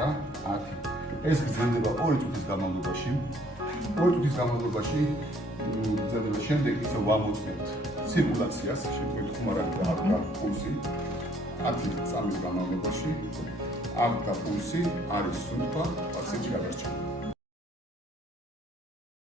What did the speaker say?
რა, 10. ეს გრძელდება 2 წუთის განმავლობაში. 2 წუთის განმავლობაში გრძელდება, შემდეგ ისე ვამოწმებთ ცირკულაციას, შემდგომ ხუმარად და აქ პულსი 10 წამის განმავლობაში. აქ და პულსი არის სუნთქვა, პაციენტი გადარჩება.